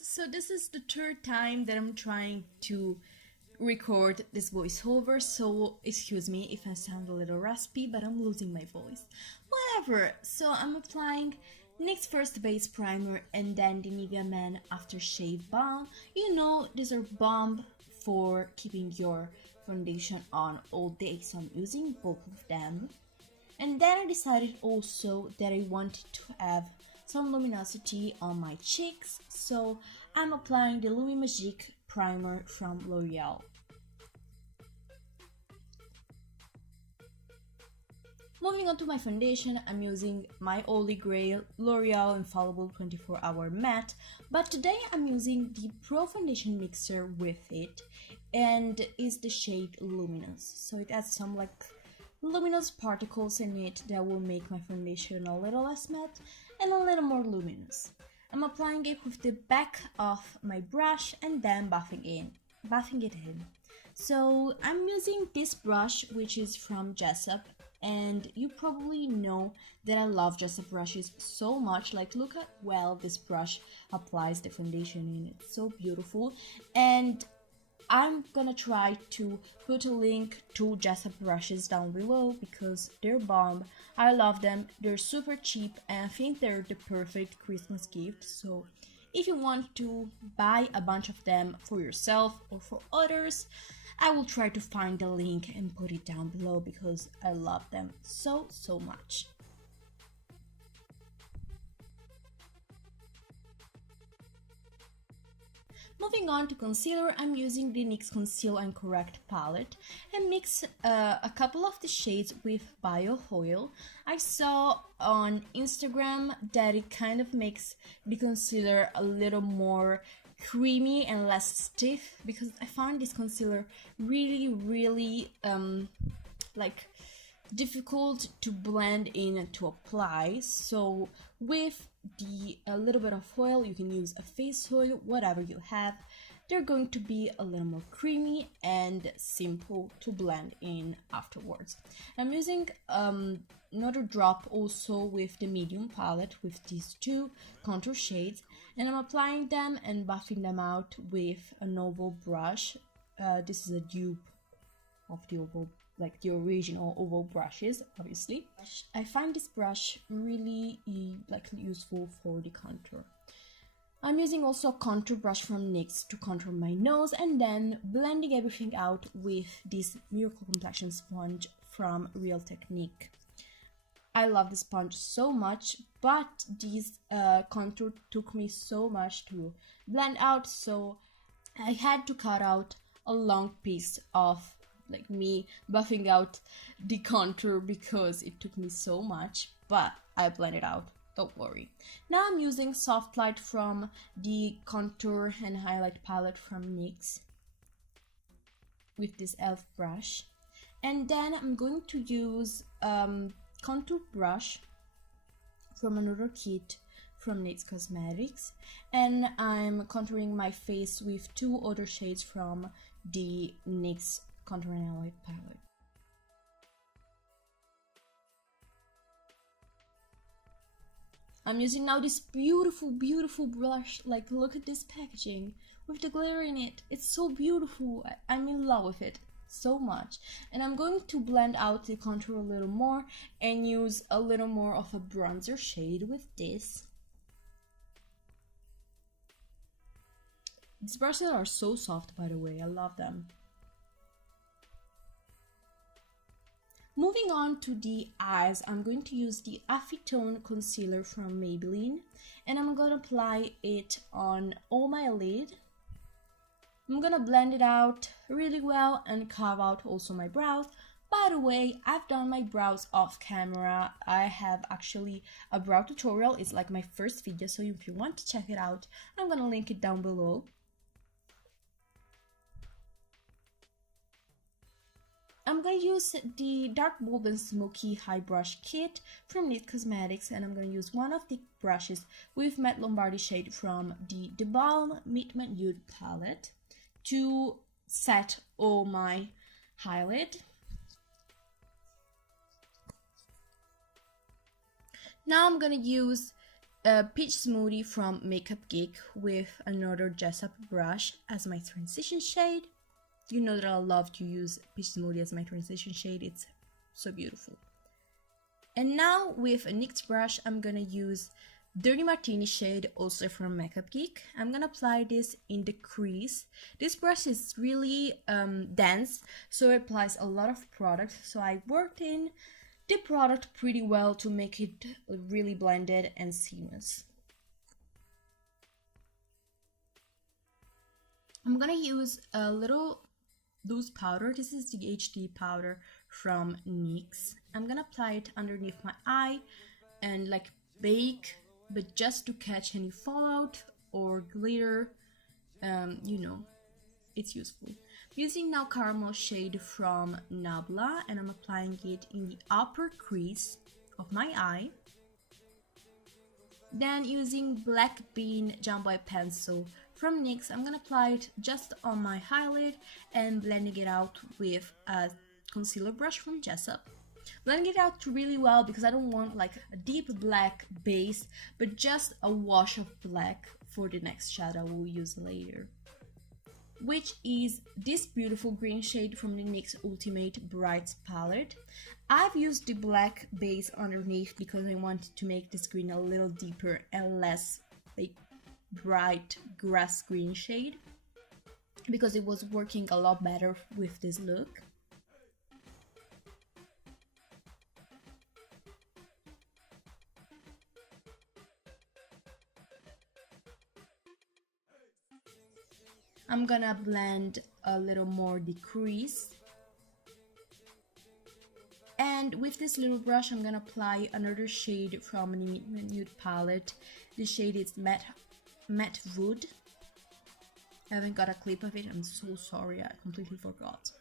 So this is the third time that I'm trying to record this voiceover, so excuse me if I sound a little raspy, but I'm losing my voice. Whatever, so I'm applying NYX First Base Primer and then the NIVEA Men Aftershave Balm. You know, these are balm for keeping your foundation on all day, so I'm using both of them. And then I decided also that I wanted to have some luminosity on my cheeks, so I'm applying the LUMI MAGIQUE primer from L'Oreal. Moving on to my foundation, I'm using my Holy Grail L'Oreal Infallible 24-Hour Matte, but today I'm using the Pro Foundation Mixer with it, and it's the shade Luminous. So it has some like luminous particles in it that will make my foundation a little less matte and a little more luminous. I'm applying it with the back of my brush and then buffing it in. So I'm using this brush, which is from JESSUP, and you probably know that I love JESSUP brushes so much. Like, look at well this brush applies the foundation in. It's so beautiful, and I'm gonna try to put a link to JESSUP brushes down below because they're bomb. I love them, they're super cheap, and I think they're the perfect Christmas gift. So if you want to buy a bunch of them for yourself or for others, I will try to find the link and put it down below because I love them so much. Moving on to concealer, I'm using the NYX Conceal and Correct palette and mix a couple of the shades with bio oil. I saw on Instagram that it kind of makes the concealer a little more creamy and less stiff, because I found this concealer really like difficult to blend in and to apply. So with the a little bit of oil, you can use a face oil, whatever you have, they're going to be a little more creamy and simple to blend in afterwards. I'm using another drop also with the medium palette with these two contour shades, and I'm applying them and buffing them out with an oval brush. This is a dupe of the oval, like the original oval brushes, obviously. I find this brush really like useful for the contour. I'm using also a contour brush from NYX to contour my nose and then blending everything out with this Miracle Complexion sponge from Real Technique. I love this sponge so much, but this contour took me so much to blend out, so I had to cut out a long piece of like me buffing out the contour because it took me so much, but I blended out, don't worry. Now I'm using Soft Light from the contour and highlight palette from NYX with this e.l.f. brush, and then I'm going to use contour brush from another kit from NYX Cosmetics, and I'm contouring my face with two other shades from the NYX Contour and Highlight palette. I'm using now this beautiful brush. Like, look at this packaging with the glitter in it. It's so beautiful. I'm in love with it so much. And I'm going to blend out the contour a little more and use a little more of a bronzer shade with this. These brushes are so soft, by the way. I love them. Moving on to the eyes, I'm going to use the Affitone concealer from Maybelline, and I'm gonna apply it on all my lid. I'm gonna blend it out really well and carve out also my brows. By the way, I've done my brows off camera. I have actually a brow tutorial. It's like my first video, so if you want to check it out, I'm gonna link it down below. I'm going to use the Dark Bold and Smoky High Brush Kit from NYX Cosmetics, and I'm going to use one of the brushes with Matte Lombardi shade from the BALM Meet Matte Nude palette to set all my highlight. Now I'm going to use Peach Smoothie from Makeup Geek with another JESSUP brush as my transition shade. You know that I love to use Peach Smoothie as my transition shade, it's so beautiful. And now with a NYX brush, I'm gonna use Dirty Martini shade, also from Makeup Geek. I'm gonna apply this in the crease. This brush is really dense, so it applies a lot of product. So I worked in the product pretty well to make it really blended and seamless. I'm gonna use a little loose powder. This is the HD powder from NYX. I'm gonna apply it underneath my eye and like bake, but just to catch any fallout or glitter, you know, it's useful. Using now caramel shade from NABLA, and I'm applying it in the upper crease of my eye. Then using Black Bean Jumbo Pencil from NYX, I'm gonna apply it just on my eyelid and blending it out with a concealer brush from JESSUP. Blending it out really well because I don't want like a deep black base, but just a wash of black for the next shadow we'll use later, which is this beautiful green shade from the NYX Ultimate Brights palette. I've used the black base underneath because I wanted to make this green a little deeper and less like bright grass green shade, because it was working a lot better with this look. I'm gonna blend a little more the crease, and with this little brush I'm gonna apply another shade from the Nude palette. The shade is Matte Wood. I haven't got a clip of it, I'm so sorry, I completely forgot.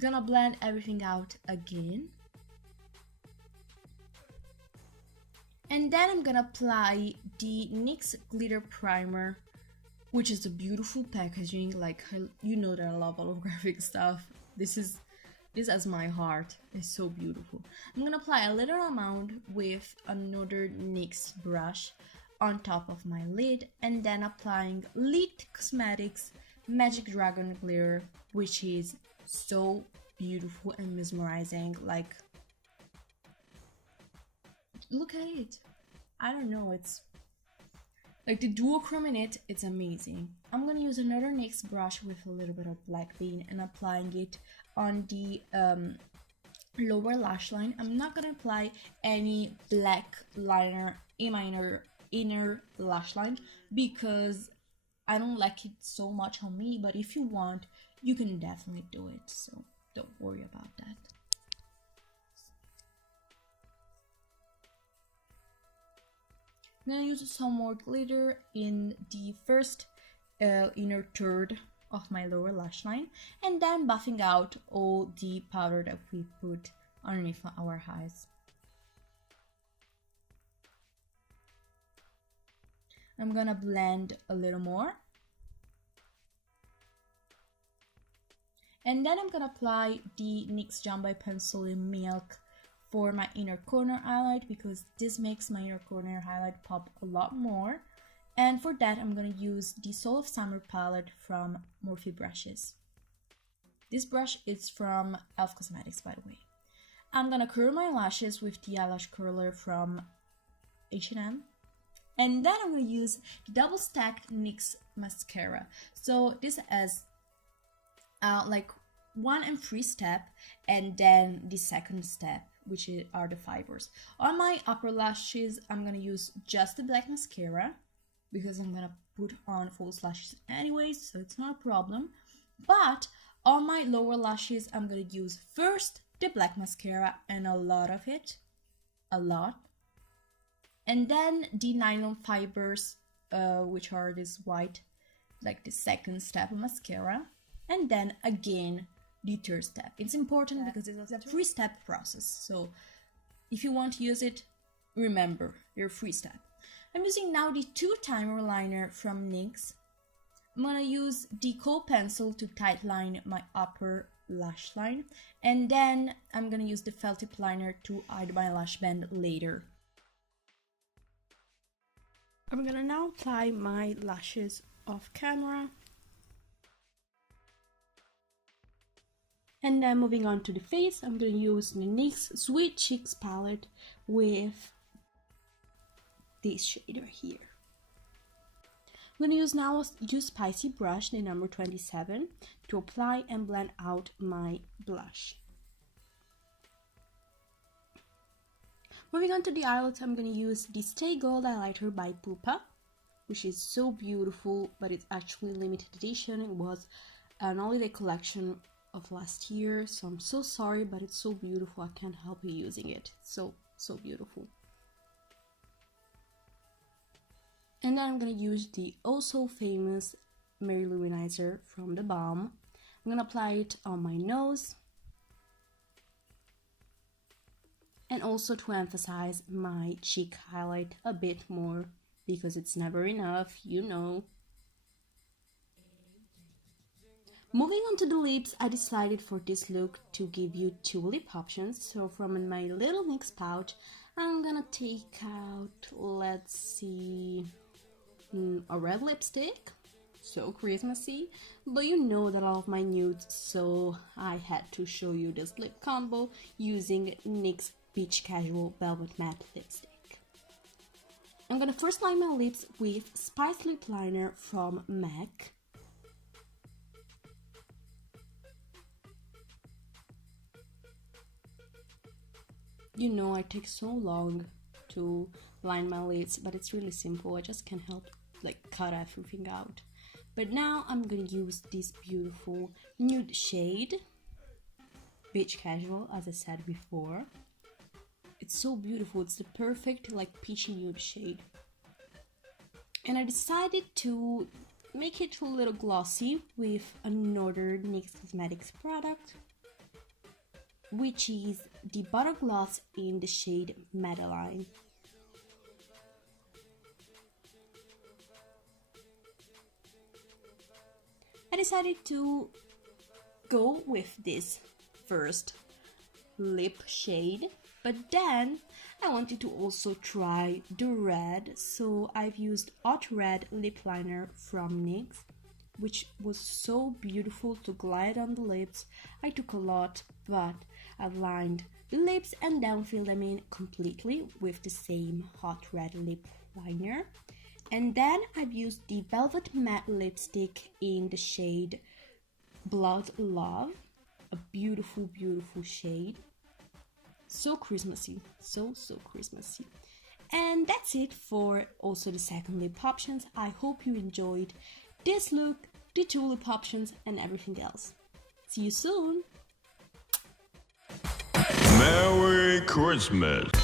Gonna blend everything out again. And then I'm gonna apply the NYX Glitter Primer, which is a beautiful packaging. Like, you know that I love holographic stuff. This has my heart. It's so beautiful. I'm gonna apply a little amount with another NYX brush on top of my lid, and then applying Lit Cosmetics Magic Dragon Glitter, which is so beautiful and mesmerizing. Like, look at it. I don't know, it's like the duochrome in it, it's amazing. I'm gonna use another NYX brush with a little bit of Black Bean and applying it on the lower lash line. I'm not gonna apply any black liner in my inner lash line because I don't like it so much on me, but if you want, you can definitely do it, so don't worry about that. I'm gonna use some more glitter in the first inner third of my lower lash line, and then buffing out all the powder that we put underneath our eyes. I'm gonna blend a little more, and then I'm gonna apply the NYX Jumbo Pencil in Milk for my inner corner highlight, because this makes my inner corner highlight pop a lot more. And for that I'm gonna use the Soul of Summer palette from Morphe brushes. This brush is from e.l.f. Cosmetics, by the way. I'm gonna curl my lashes with the eyelash curler from H&M, and then I'm gonna use the double stacked NYX mascara. So this has like 1 and 3 step, and then the second step, which are the fibers. On my upper lashes, I'm gonna use just the black mascara because I'm gonna put on false lashes anyways, so it's not a problem. But on my lower lashes, I'm gonna use first the black mascara and a lot of it, and then the nylon fibers, which are this white, like the second step of mascara, and then again the third step. It's important because it's a 3-step process, so if you want to use it, remember your 3-step. I'm using now the 2 timer liner from NYX. I'm gonna use the kohl pencil to tightline my upper lash line, and then I'm gonna use the felt tip liner to hide my lash band later. I'm gonna now apply my lashes off camera. And then moving on to the face, I'm gonna use the NYX Sweet Cheeks palette with this shade right here. I'm gonna use now a spicy brush, the number 27, to apply and blend out my blush. Moving on to the eyelids, I'm going to use the Stay Gold highlighter by PUPA, which is so beautiful, but it's actually limited edition. It was an holiday collection of last year, so I'm so sorry, but it's so beautiful. I can't help you using it. So beautiful. And then I'm going to use the also famous Mary Luminizer from the BALM. I'm going to apply it on my nose. And also to emphasize my cheek highlight a bit more, because it's never enough, you know. Moving on to the lips, I decided for this look to give you 2 lip options. So from my little NYX pouch, I'm gonna take out, let's see, a red lipstick, so Christmassy, but you know that I love my nudes, so I had to show you this lip combo using NYX Beach Casual Velvet Matte Lipstick. I'm gonna first line my lips with Spice Lip Liner from MAC. You know, I take so long to line my lips, but it's really simple. I just can't help cut everything out. But now I'm gonna use this beautiful nude shade, Beach Casual, as I said before. It's so beautiful. It's the perfect peachy nude shade. And I decided to make it a little glossy with another NYX Cosmetics product, which is the Butter Gloss in the shade Madeline. I decided to go with this first lip shade, but then I wanted to also try the red, so I've used Hot Red Lip Liner from NYX, which was so beautiful to glide on the lips. I took a lot, but I lined the lips and then filled them in completely with the same Hot Red Lip Liner. And then I've used the Velvet Matte Lipstick in the shade Blood Love, a beautiful, beautiful shade. So Christmassy, so Christmassy. And that's it for also the second lip options. I hope you enjoyed this look, the 2 lip options, and everything else. See you soon! Merry Christmas!